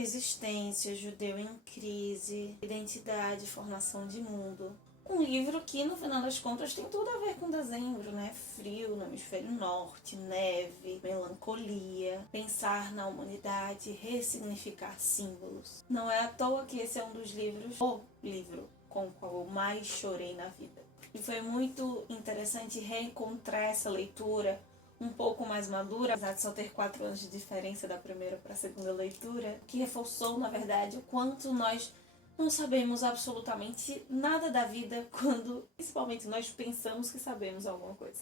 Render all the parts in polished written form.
Existência, Judeu em Crise, Identidade, Formação de Mundo. Um livro que, no final das contas, tem tudo a ver com dezembro, né? Frio no hemisfério norte, neve, melancolia, pensar na humanidade, ressignificar símbolos. Não é à toa que esse é um dos livros, o livro com o qual eu mais chorei na vida. E foi muito interessante reencontrar essa leitura um pouco mais madura, apesar de só ter 4 anos de diferença da primeira para a segunda leitura, que reforçou, na verdade, o quanto nós não sabemos absolutamente nada da vida quando, principalmente, nós pensamos que sabemos alguma coisa.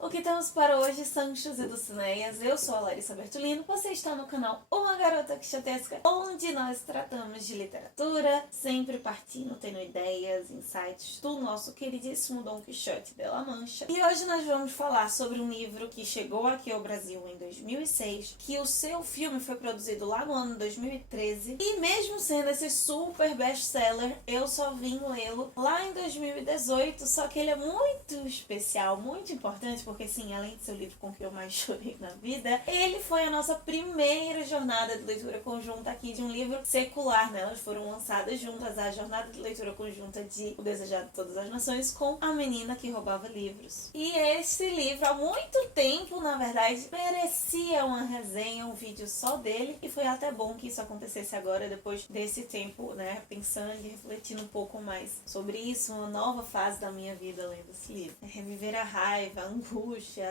O que temos para hoje, Sanchos e Dulcineias? Eu sou a Larissa Bertolino, você está no canal Uma Garota Quixotesca, onde nós tratamos de literatura, sempre partindo, tendo ideias, insights do nosso queridíssimo Dom Quixote de La Mancha. E hoje nós vamos falar sobre um livro que chegou aqui ao Brasil em 2006, que o seu filme foi produzido lá no ano 2013, e mesmo sendo esse super best-seller, eu só vim lê-lo lá em 2018, só que ele é muito especial, muito importante, porque sim, além de ser o livro com que eu mais chorei na vida, ele foi a nossa primeira jornada de leitura conjunta aqui de um livro secular, né? Elas foram lançadas juntas, a jornada de leitura conjunta de O Desejado de Todas as Nações com A Menina que Roubava Livros. E esse livro, há muito tempo, na verdade, merecia uma resenha, um vídeo só dele, e foi até bom que isso acontecesse agora, depois desse tempo, né? Pensando e refletindo um pouco mais sobre isso, uma nova fase da minha vida lendo esse livro. Reviver a raiva, a angústia,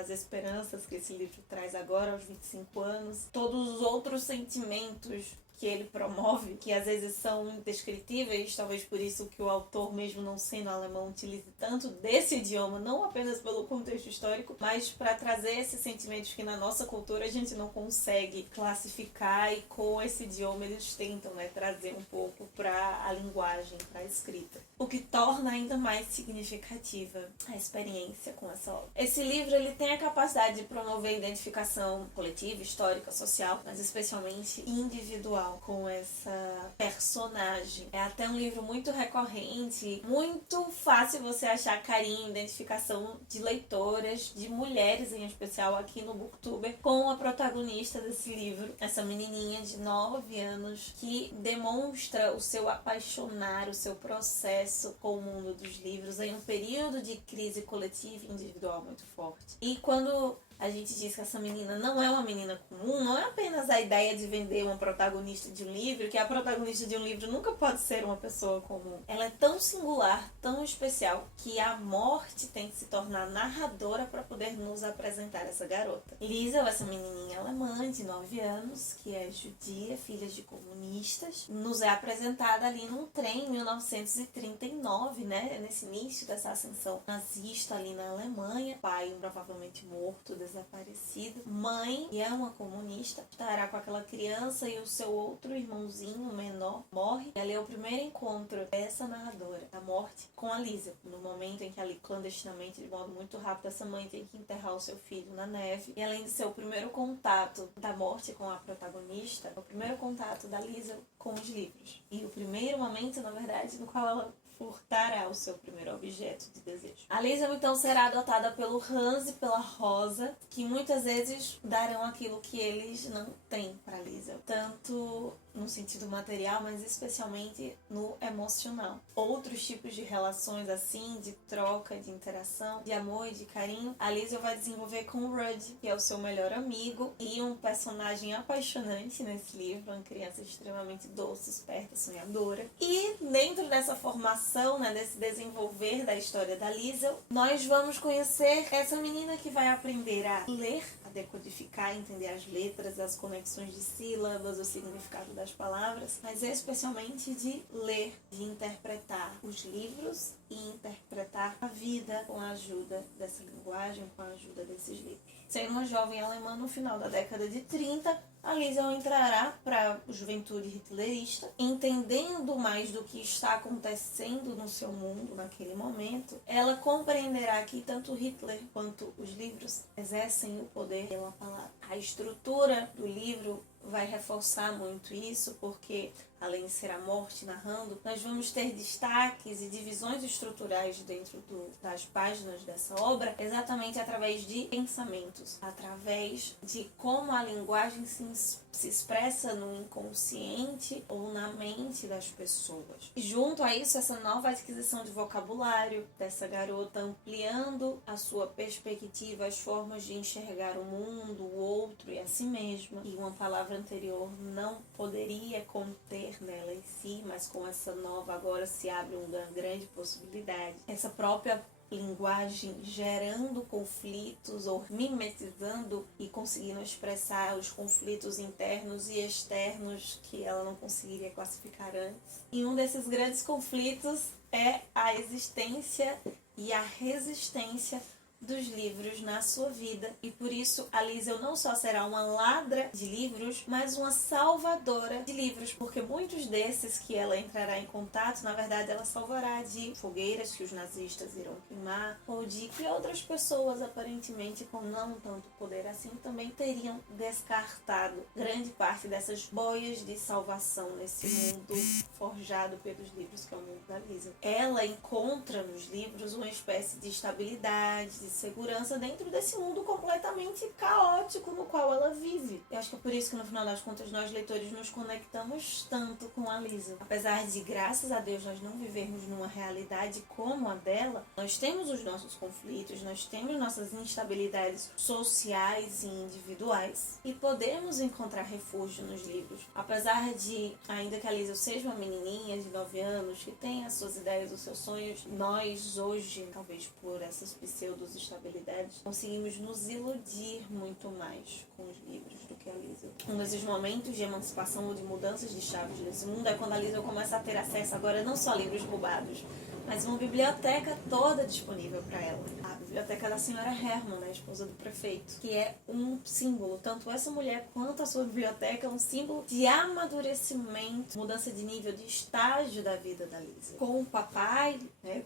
as esperanças que esse livro traz agora aos 25 anos, todos os outros sentimentos que ele promove, que às vezes são indescritíveis, talvez por isso que o autor, mesmo não sendo alemão, utilize tanto desse idioma, não apenas pelo contexto histórico, mas para trazer esses sentimentos que na nossa cultura a gente não consegue classificar, e com esse idioma eles tentam, né, trazer um pouco para a linguagem, para a escrita. O que torna ainda mais significativa a experiência com essa obra. Esse livro ele tem a capacidade de promover a identificação coletiva, histórica, social, mas especialmente individual com essa personagem. É até um livro muito recorrente, muito fácil você achar carinho, identificação de leitoras, de mulheres em especial aqui no Booktuber, com a protagonista desse livro, essa menininha de 9 anos que demonstra o seu apaixonar, o seu processo com o mundo dos livros em um período de crise coletiva e individual muito forte. E quando a gente diz que essa menina não é uma menina comum, não é apenas a ideia de vender uma protagonista de um livro, que a protagonista de um livro nunca pode ser uma pessoa comum. Ela é tão singular, tão especial, que a morte tem que se tornar narradora para poder nos apresentar essa garota. Liesel, essa menininha alemã de 9 anos, que é judia, filha de comunistas, nos é apresentada ali num trem em 1939, né? Nesse início dessa ascensão nazista ali na Alemanha. Pai provavelmente morto, desaparecido. Mãe, que é uma comunista, estará com aquela criança e o seu outro irmãozinho menor morre. E ali é o primeiro encontro dessa narradora, da morte, com a Liesel. No momento em que ali, clandestinamente, de modo muito rápido, essa mãe tem que enterrar o seu filho na neve. E além de ser o primeiro contato da morte com a protagonista, é o primeiro contato da Liesel com os livros. E o primeiro momento, na verdade, no qual ela furtará o seu primeiro objeto de desejo. A Liesel então será adotada pelo Hans e pela Rosa, que muitas vezes darão aquilo que eles não têm para Liesel, tanto no sentido material, mas especialmente no emocional. Outros tipos de relações assim, de troca, de interação, de amor e de carinho, a Liesel vai desenvolver com o Rudd, que é o seu melhor amigo e um personagem apaixonante nesse livro, uma criança extremamente doce, esperta, sonhadora. E dentro dessa formação, né, desse desenvolver da história da Liesel, nós vamos conhecer essa menina que vai aprender a ler, a decodificar, entender as letras, as conexões de sílabas, o significado das palavras, mas especialmente de ler, de interpretar os livros e interpretar a vida com a ajuda dessa linguagem, com a ajuda desses livros. Sendo uma jovem alemã no final da década de 30, a Liesel entrará para a juventude hitlerista, entendendo mais do que está acontecendo no seu mundo naquele momento. Ela compreenderá que tanto Hitler quanto os livros exercem o poder pela palavra. A estrutura do livro vai reforçar muito isso, porque além de ser a morte narrando, nós vamos ter destaques e divisões estruturais dentro das páginas dessa obra, exatamente através de pensamentos, através de como a linguagem se expressa no inconsciente ou na mente das pessoas. E junto a isso, essa nova adquisição de vocabulário dessa garota ampliando a sua perspectiva, as formas de enxergar o mundo, o outro e a si mesma. E uma palavra anterior não poderia conter nela em si, mas com essa nova agora se abre uma grande possibilidade. Essa própria linguagem gerando conflitos ou mimetizando e conseguindo expressar os conflitos internos e externos que ela não conseguiria classificar antes. E um desses grandes conflitos é a existência e a resistência dos livros na sua vida. E por isso a Liesl não só será uma ladra de livros, mas uma salvadora de livros, porque muitos desses que ela entrará em contato, na verdade ela salvará de fogueiras que os nazistas irão queimar, ou de que outras pessoas aparentemente com não tanto poder assim também teriam descartado grande parte dessas boias de salvação nesse mundo forjado pelos livros que é o mundo da Liesl. Ela encontra nos livros uma espécie de estabilidade, de segurança dentro desse mundo completamente caótico no qual ela vive. Eu acho que é por isso que no final das contas nós leitores nos conectamos tanto com a Liesl. Apesar de, graças a Deus, nós não vivermos numa realidade como a dela, nós temos os nossos conflitos, nós temos nossas instabilidades sociais e individuais e podemos encontrar refúgio nos livros. Apesar de, ainda que a Liesl seja uma menininha de 9 anos, que tem as suas ideias, os seus sonhos, nós hoje, talvez por essas pseudos estabilidades, conseguimos nos iludir muito mais com os livros do que a Liesl. Um desses momentos de emancipação ou de mudanças de chaves nesse mundo é quando a Liesl começa a ter acesso agora não só a livros roubados, mas uma biblioteca toda disponível para ela. A biblioteca da senhora Hermann, a esposa do prefeito, que é um símbolo, tanto essa mulher quanto a sua biblioteca, é um símbolo de amadurecimento, mudança de nível, de estágio da vida da Liesl. Com o papai,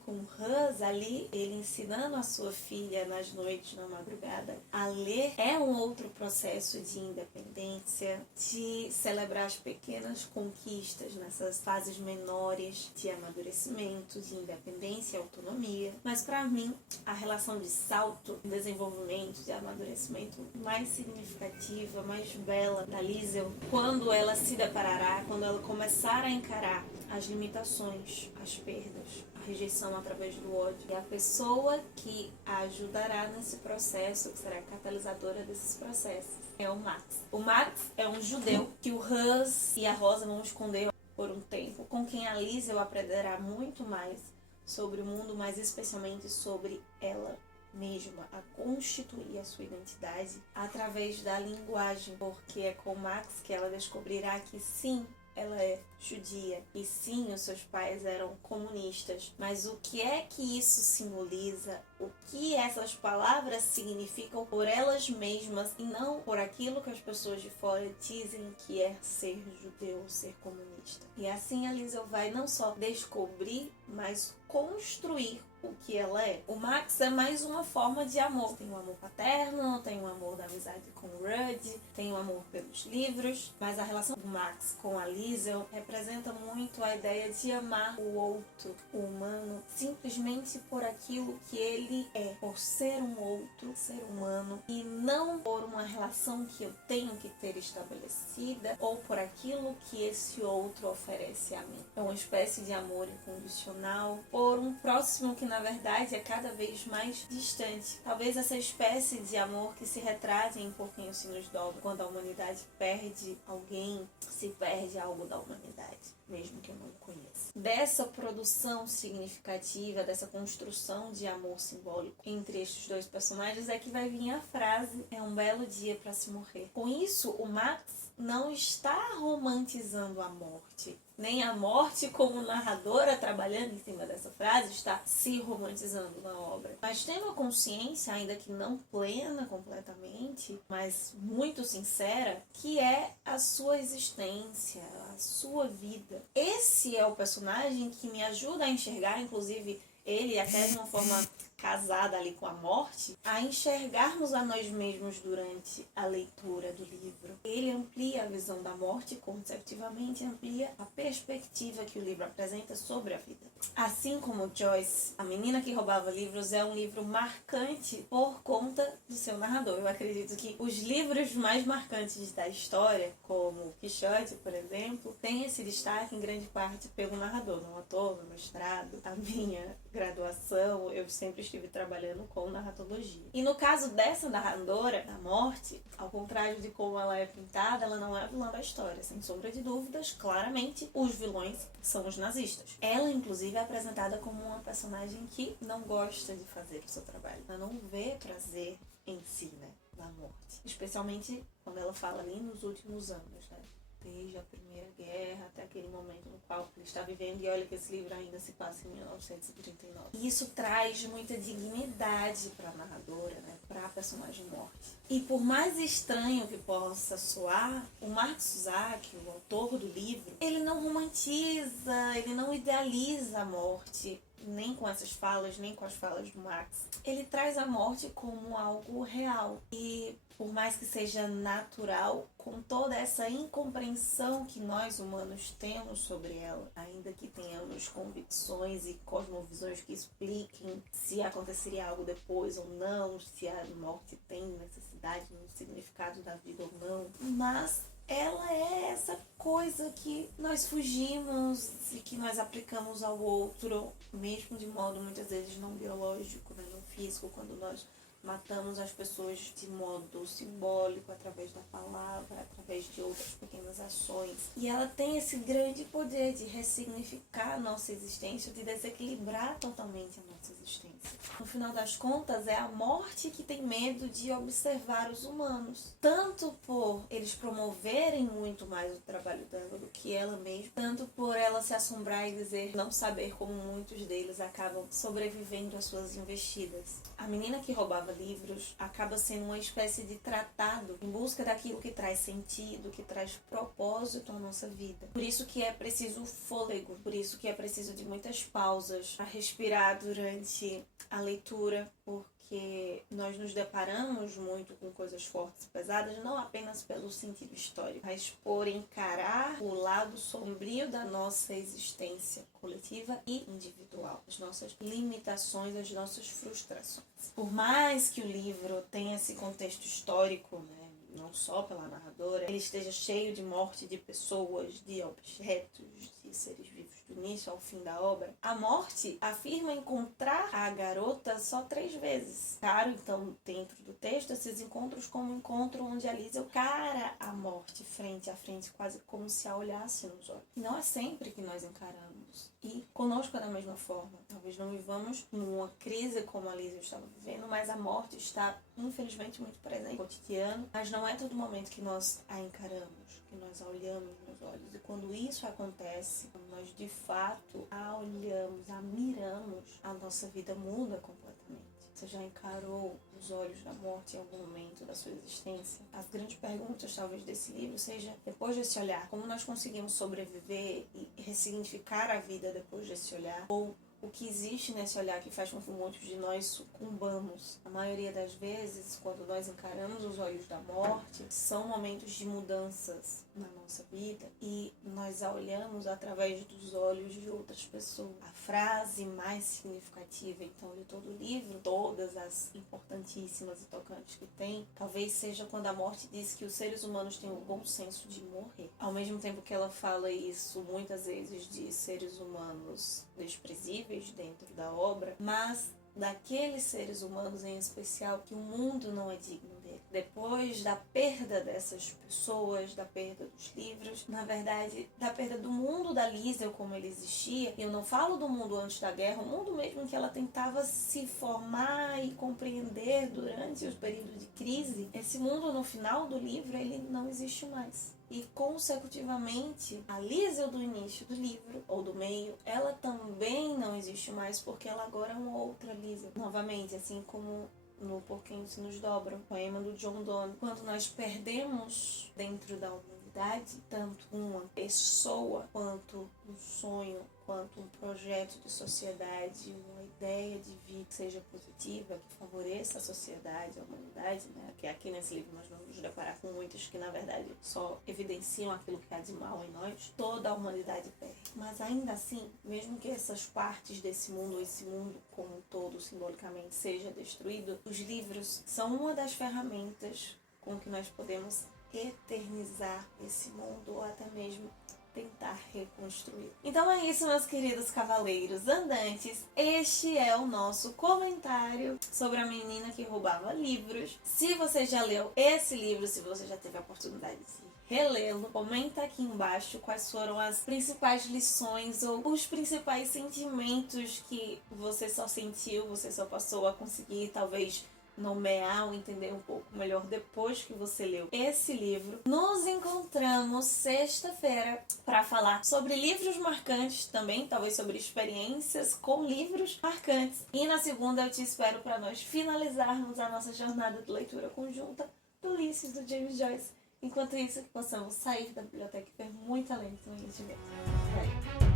com o Hans ali, ele ensinando a sua filha nas noites, na madrugada, a ler, é um outro processo de independência, de celebrar as pequenas conquistas nessas fases menores de amadurecimento, de independência e autonomia. Mas para mim, a relação de salto, de desenvolvimento, de amadurecimento mais significativa, mais bela da Liesl, quando ela se deparará, quando ela começar a encarar as limitações, as perdas, a rejeição através do ódio. E a pessoa que a ajudará nesse processo, que será a catalisadora desses processos, é o Max. O Max é um judeu que o Hans e a Rosa vão esconder por um tempo, com quem a Liesl aprenderá muito mais sobre o mundo, mas especialmente sobre ela mesma, a constituir a sua identidade através da linguagem, porque é com Max que ela descobrirá que sim, ela é judia e sim, os seus pais eram comunistas, mas o que é que isso simboliza, o que essas palavras significam por elas mesmas e não por aquilo que as pessoas de fora dizem que é ser judeu, ser comunista. E assim a Liesl vai não só descobrir, mas construir o que ela é. O Max é mais uma forma de amor. Tem o amor paterno, tem o amor da amizade com o Rudd, tem o amor pelos livros, mas a relação do Max com a Liesl representa muito a ideia de amar o outro, o humano, simplesmente por aquilo que ele é, por ser um outro ser humano e não por uma relação que eu tenho que ter estabelecida ou por aquilo que esse outro oferece a mim. É uma espécie de amor incondicional por um próximo que na verdade é cada vez mais distante. Talvez essa espécie de amor que se retrata em Por Quem os Sinos Dobram, quando a humanidade perde alguém, se perde algo da humanidade, mesmo que eu não o conheça. Dessa produção significativa, dessa construção de amor simbólico entre estes dois personagens é que vai vir a frase: é um belo dia para se morrer. Com isso, o Max não está romantizando a morte, nem a morte como narradora trabalhando em cima dessa frase está se romantizando na obra, mas tem uma consciência, ainda que não plena completamente, mas muito sincera, que é a sua existência, a sua vida. Esse é o personagem que me ajuda a enxergar, inclusive ele até de uma forma casada ali com a morte, a enxergarmos a nós mesmos durante a leitura do livro. Ele amplia a visão visão da morte consecutivamente amplia a perspectiva que o livro apresenta sobre a vida. Assim como Joyce, A Menina que Roubava Livros é um livro marcante por conta do seu narrador. Eu acredito que os livros mais marcantes da história, como Quixote, por exemplo, têm esse destaque em grande parte pelo narrador. No ator, no mestrado, a minha graduação, eu sempre estive trabalhando com narratologia. E no caso dessa narradora, da morte, ao contrário de como ela é pintada, ela não é a vilã da história. Sem sombra de dúvidas, claramente, os vilões são os nazistas. Ela, inclusive, é apresentada como uma personagem que não gosta de fazer o seu trabalho. Ela não vê prazer em si, né, na morte. Especialmente quando ela fala ali nos últimos anos, né? Desde a Primeira Guerra até aquele momento no qual ele está vivendo, e olha que esse livro ainda se passa em 1939. E isso traz muita dignidade para a narradora, né, para a personagem morte. E por mais estranho que possa soar, o Mark Suzak, o autor do livro, ele não romantiza, ele não idealiza a morte, nem com essas falas, nem com as falas do Max. Ele traz a morte como algo real. E por mais que seja natural, com toda essa incompreensão que nós humanos temos sobre ela, ainda que tenhamos convicções e cosmovisões que expliquem se aconteceria algo depois ou não, se a morte tem necessidade no significado da vida ou não, mas ela é essa coisa que nós fugimos e que nós aplicamos ao outro, mesmo de modo muitas vezes não biológico, né, não físico, quando nós matamos as pessoas de modo simbólico, através da palavra, através de outras pequenas ações. E ela tem esse grande poder de ressignificar a nossa existência, de desequilibrar totalmente a nossa existência. No final das contas, é a morte que tem medo de observar os humanos. Tanto por eles promoverem muito mais o trabalho dela do que ela mesma, tanto por ela se assombrar e dizer não saber como muitos deles acabam sobrevivendo às suas investidas. A Menina que Roubava Livros acaba sendo uma espécie de tratado em busca daquilo que traz sentido, que traz propósito à nossa vida. Por isso que é preciso fôlego, por isso que é preciso de muitas pausas a respirar durante a leitura, porque nós nos deparamos muito com coisas fortes e pesadas, não apenas pelo sentido histórico, mas por encarar o lado sombrio da nossa existência coletiva e individual, as nossas limitações, as nossas frustrações. Por mais que o livro tenha esse contexto histórico, né, não só pela narradora, ele esteja cheio de morte de pessoas, de objetos, de seres vivos do início ao fim da obra, a morte afirma encontrar a garota só 3 vezes. Claro, então, dentro do texto, esses encontros como o encontro onde a Lisa encara a morte frente a frente, quase como se a olhasse nos olhos. E não é sempre que nós encaramos. E conosco é da mesma forma. Talvez não vivamos numa crise como a Lisa estava vivendo, mas a morte está, infelizmente, muito presente no cotidiano. Mas não é todo momento que nós a encaramos, que nós a olhamos nos olhos. E quando isso acontece, quando nós de fato a olhamos, a miramos, a nossa vida muda completamente. Você já encarou os olhos da morte em algum momento da sua existência? As grandes perguntas, talvez, desse livro seja, depois desse olhar, como nós conseguimos sobreviver e ressignificar a vida depois desse olhar? Ou o que existe nesse olhar que faz com que muitos de nós sucumbamos? A maioria das vezes, quando nós encaramos os olhos da morte, são momentos de mudanças na nossa vida e nós a olhamos através dos olhos de outras pessoas. A frase mais significativa, então, de todo o livro, todas as importantíssimas e tocantes que tem, talvez seja quando a morte diz que os seres humanos têm o bom senso de morrer. Ao mesmo tempo que ela fala isso, muitas vezes, de seres humanos desprezíveis dentro da obra, mas daqueles seres humanos em especial que o mundo não é digno dele. Depois da perda dessas pessoas, da perda dos livros, na verdade, da perda do mundo da Liesel como ele existia, e eu não falo do mundo antes da guerra, o mundo mesmo que ela tentava se formar e compreender durante os períodos de crise, esse mundo no final do livro, ele não existe mais. E, consecutivamente, a Liesel do início do livro, ou do meio, ela também não existe mais, porque ela agora é uma outra Liesel. Novamente, assim como no Por Quem Se Nos Dobra, o poema do John Donne. Quando nós perdemos dentro da humanidade, tanto uma pessoa, quanto um sonho, enquanto um projeto de sociedade, uma ideia de vida que seja positiva, que favoreça a sociedade, a humanidade, né? Que aqui nesse livro nós vamos nos deparar com muitos que, na verdade, só evidenciam aquilo que há de mal em nós. Toda a humanidade perde. Mas ainda assim, mesmo que essas partes desse mundo, esse mundo como um todo, simbolicamente, seja destruído, os livros são uma das ferramentas com que nós podemos eternizar esse mundo ou até mesmo tentar reconstruir. Então é isso, meus queridos cavaleiros andantes. Este é o nosso comentário sobre a menina que roubava livros. Se você já leu esse livro, se você já teve a oportunidade de relê-lo, comenta aqui embaixo quais foram as principais lições ou os principais sentimentos que você só sentiu, você só passou a conseguir talvez nomear ou entender um pouco melhor depois que você leu esse livro. Nos encontramos sexta-feira para falar sobre livros marcantes também, talvez sobre experiências com livros marcantes. E na segunda eu te espero para nós finalizarmos a nossa jornada de leitura conjunta do Ulisses, do James Joyce. Enquanto isso, que possamos sair da biblioteca e ver muito além do que a gente vê.